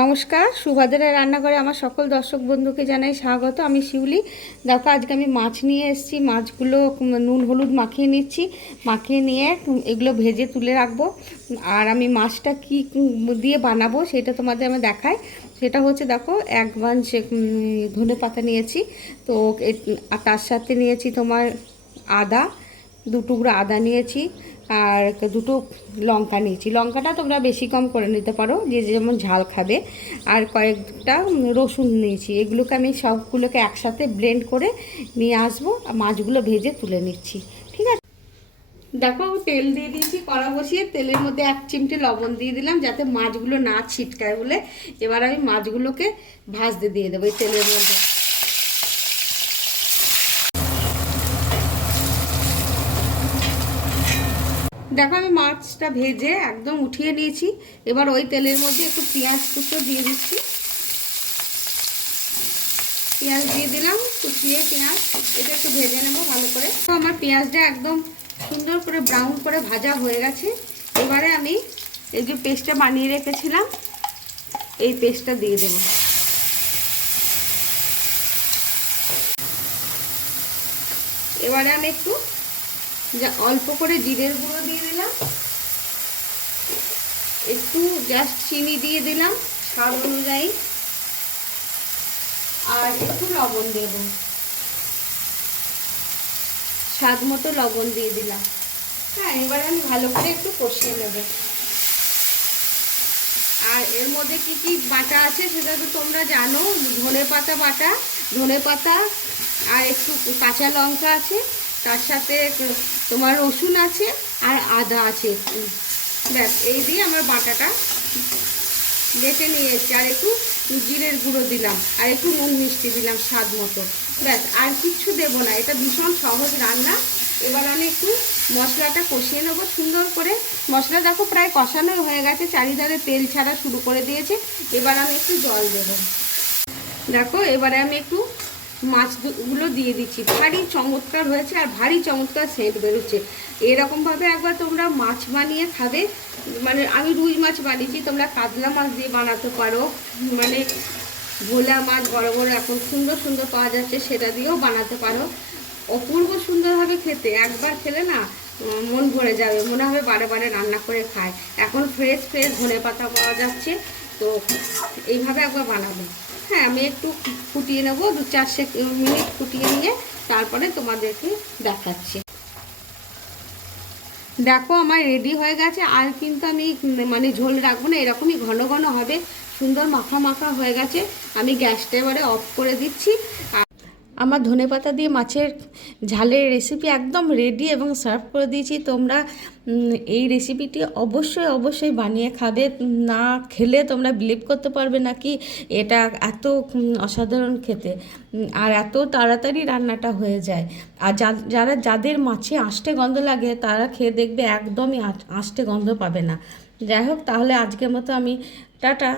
নমস্কার, সুভাদ্রা রান্নাঘরে আমার সকল দর্শক বন্ধুকে জানাই স্বাগত। আমি শিউলি। দেখো, আজকে আমি মাছ নিয়ে এসেছি। মাছগুলো নুন হলুদ মাখিয়ে নিচ্ছি। মাখিয়ে নিয়ে এগুলো ভেজে তুলে রাখবো। আর আমি মাছটা কি দিয়ে বানাবো সেটা তোমাদের আমি দেখাই। সেটা হচ্ছে, দেখো, 1 বাঞ্চ ধনে পাতা নিয়েছি। তো আর তার সাথে নিয়েছি তোমার আদা, 2 টুকরো আদা নিয়েছি। আর 2টো লঙ্কা নিয়েছি। লঙ্কাটা তোমরা বেশি কম করে নিতে পারো, যে যেমন ঝাল খাবে। আর কয়েকটা রসুন নিয়েছি। এগুলোকে আমি সবগুলোকে একসাথে ব্লেন্ড করে নিয়ে আসবো। মাছগুলো ভেজে তুলে নিচ্ছি। ঠিক আছে, দেখো, তেল দিয়ে দিয়েছি কড়া বসিয়ে। তেলের মধ্যে 1 চিমটে লবণ দিয়ে দিলাম যাতে মাছগুলো না ছিটকায় বলে। এবার আমি মাছগুলোকে ভাজতে দিয়ে দেবো এই তেলের মধ্যে। দেখো, আমি মাছটা ভেজে একদম উঠিয়ে নিয়েছি। এবার ওই তেলের মধ্যে একটু পেঁয়াজ কুচো দিয়ে দিচ্ছি। পেঁয়াজ দিয়ে দিলাম, কুচিয়ে পেঁয়াজ। এটা একটু ভেজে নেবো ভালো করে। তো আমার পেঁয়াজটা একদম সুন্দর করে ব্রাউন করে ভাজা হয়ে গেছে। এবারে আমি এই যে পেস্টটা বানিয়ে রেখেছিলাম, এই পেস্টটা দিয়ে দেবো। এবারে আমি একটু অল্প করে জিরের গুঁড়ো দিয়ে দিলাম, একটু জাস্ট চিনি দিয়ে দিলাম স্বাদ অনুযায়ী, আর একটু লবণ দেব, স্বাদ মতো লবণ দিয়ে দিলাম। হ্যাঁ, এবার আমি ভালো করে একটু কষিয়ে নেব। আর এর মধ্যে কি কি বাটা আছে সেটা তো তোমরা জানো। ধনে পাতা বাটা, ধনে পাতা আর একটু কাঁচা লঙ্কা আছে, তার সাথে তোমার রসুন আছে আর আদা আছে। ব্যাস, এই দিয়ে আমার বাটাটা বেটে নিয়েছি। আর একটু জিরের গুঁড়ো দিলাম, আর একটু নুন মিষ্টি দিলাম স্বাদ মতো। ব্যাস, আর কিচ্ছু দেবো না। এটা ভীষণ সহজ রান্না। এবার আমি একটু মশলাটা কষিয়ে নেবো সুন্দর করে। মশলা দেখো প্রায় কষানো হয়ে গেছে, চারিধারে তেল ছাড়া শুরু করে দিয়েছে। এবার আমি একটু জল দেবো। দেখো, এবারে আমি একটু মাছগুলো দিয়ে দিচ্ছি। ভারী চমৎকার হয়েছে আর ভারী চমৎকার সেন্ট বেরোচ্ছে। এরকমভাবে একবার তোমরা মাছ বানিয়ে খাবে। মানে আমি রুই মাছ বানিয়েছি, তোমরা কাতলা মাছ দিয়ে বানাতে পারো। মানে ভোলা মাছ বড় বড় এখন সুন্দর সুন্দর পাওয়া যাচ্ছে, সেটা দিয়েও বানাতে পারো। অপূর্ব সুন্দর হবে খেতে। একবার খেলে না মন ভরে যাবে, মনে হবে বারে বারে রান্না করে খায়। এখন ফ্রেশ ফ্রেশ ধনে পাতা পাওয়া যাচ্ছে, তো এইভাবে একবার বানাবে। হ্যাঁ, আমি একটু ফুটিয়ে নেবো, 2-4 মিনিট ফুটিয়ে নিয়ে তারপরে তোমাদেরকে দেখাচ্ছি। দেখো, আমার রেডি হয়ে গেছে। আর কিন্তু আমি মানে ঝোল রাখবো না, এরকমই ঘন ঘন হবে। সুন্দর মাখা মাখা হয়ে গেছে। আমি গ্যাসটা এবারে অফ করে দিচ্ছি। আমার ধনেপাতা দিয়ে মাছের ঝালের রেসিপি একদম রেডি এবং সার্ভ করে দিয়েছি। তোমরা এই রেসিপিটি অবশ্যই অবশ্যই বানিয়ে খাবে। না খেলে তোমরা বিলিভ করতে পারবে না কি এটা এত অসাধারণ খেতে। আর এত তাড়াতাড়ি রান্নাটা হয়ে যায়। আর যাদের মাছে আষ্টে গন্ধ লাগে তারা খেয়ে দেখবে একদমই আষ্টে গন্ধ পাবে না। যাই হোক, তাহলে আজকের মতো আমি টাটা।